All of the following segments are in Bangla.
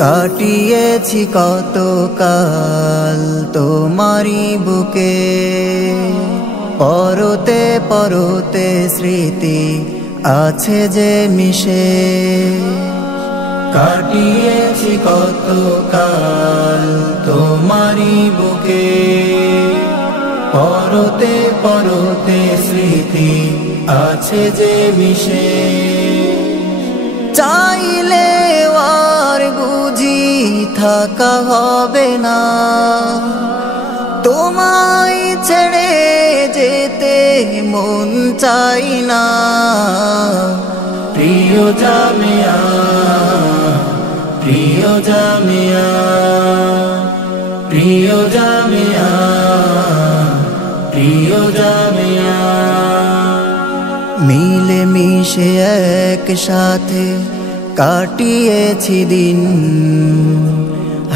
কাটিয়েছি কত কাল তোমারি বুকে, পরতে পরতে স্মৃতি আছে যে মিশে। কাটিয়েছি কত কাল তোমারি বুকে, পরতে পরতে স্মৃতি আছে যে মিশে। চাইলে আর বুঝি থাকা হবে না, তোমায় ছেড়ে যেতে মন চাই না। প্রিয় জামিয়া, প্রিয় জামিয়া, প্রিয় জামিয়া, প্রিয় জামিয়া। মিলে মিশে একসাথে কাটিয়েছি দিন,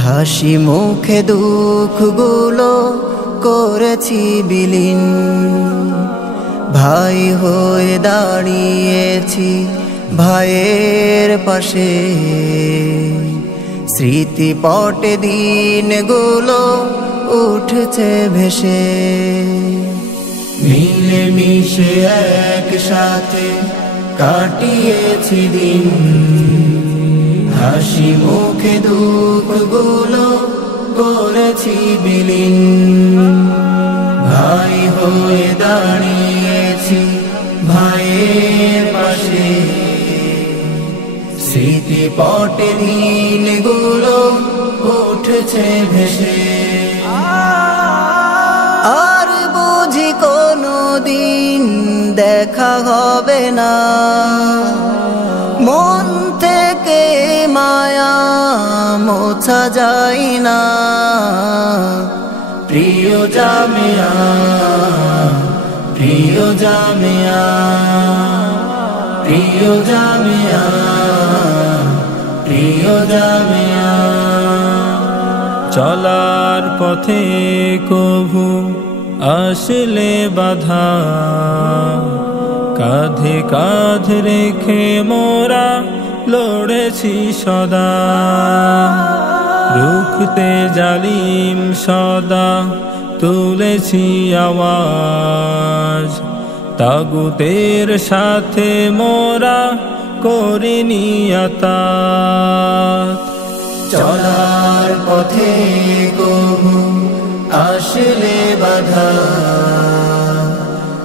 হাসি মুখে দুঃখগুলো করেছি বিলীন। ভাই হয়ে দাঁড়িয়েছি ভাইয়ের পাশে, স্মৃতিপটে দিনগুলো উঠছে ভেসে। মিলে মিশে একসাথে কাটিয়েছি দিন, হাসি মুখে দুঃখগুলো করেছি বিলীন। ভাই হয়ে দাঁড়িয়েছি ভাইয়ের পাশে, স্মৃতিপটে দিনগুলো উঠছে ভেসে। আর বুঝি কোনো দিন দেখা হবে না, মন থেকে মায়া মোছা যায় না। প্রিয় জামিয়া, প্রিয় জামিয়া, প্রিয় জামিয়া, প্রিয় জামিয়া। চলার পথে কভু আসলে বাধা, কাঁধে কাঁধ রেখে মোরা লড়েছি সদা। রুখতে জালিম সদা তুলেছি আওয়াজ, তাগুতের সাথে মোরা করিনি আতাত। চলার পথে কভু আসলে বাধা,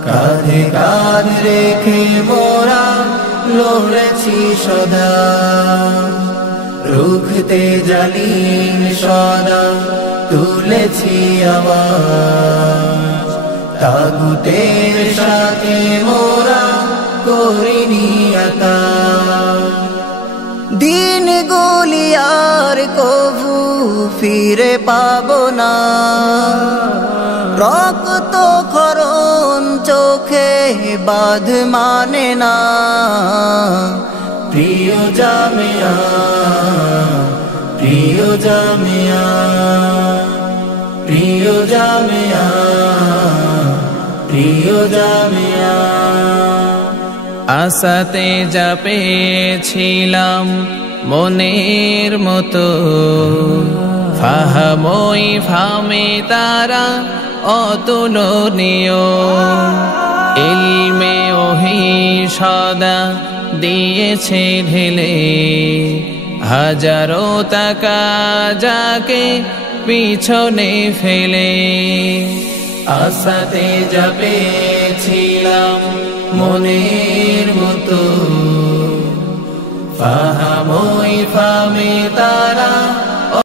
কাঁধে কাঁধ রেখে মোরা লড়েছি সদা। রুখতে জালিম সদা তুলেছি আওয়াজ, তাগুতের সাথে মোরা করিনি আতাত। দিনগুলি আর কভু ফিরে পাবো না, রক্ত ক্ষরণ চোখে বাঁধ মানে না। প্রিয় জামিয়া, প্রিয় জামিয়া, প্রিয় জামিয়া, প্রিয় জামিয়া। আশাতে যা পেয়েছিলাম মনের মতো, ফাহামই ফামে তারা অতুলনীয়। ইলমে ওহি সদা দিয়েছে ঢেলে, হাজারো টাকা যাকে পিছনে ফেলে। আশাতে যা পেয়েছিলাম মনের মতো,